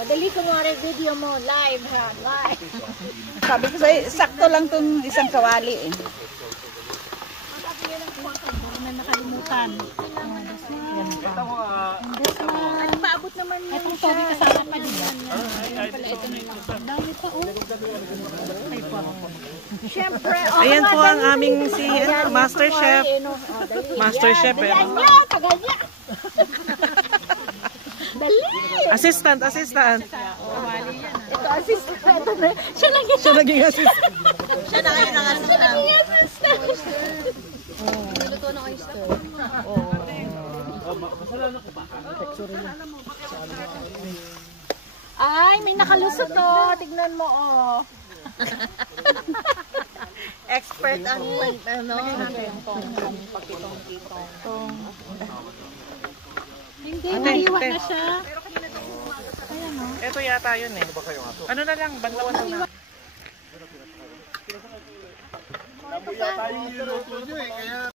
Madali ko mo rin video mo. Live ha. Live. Sabi ko sa'yo, sakto lang itong isang kawali eh. Na nakalimutan. Ano paabot naman yun? Itong togi kasama pa din yan. Pala ito na yun. Dami pa oh. Siyempre. Ayan po ang aming si Master Chef. Master Chef eh. Tagal niya. Dali. Assistant. Ito assistant. Siya naging assistant. Siya na ngayon ang assistant. Niluto ng oyster. Ay, may nakalusot oh. Tignan mo oh. Expert ang ano. Hindi, naiwa na siya. Ito yata yun eh. Ano na lang, banlawan na. Tayo niluto nyo eh, kaya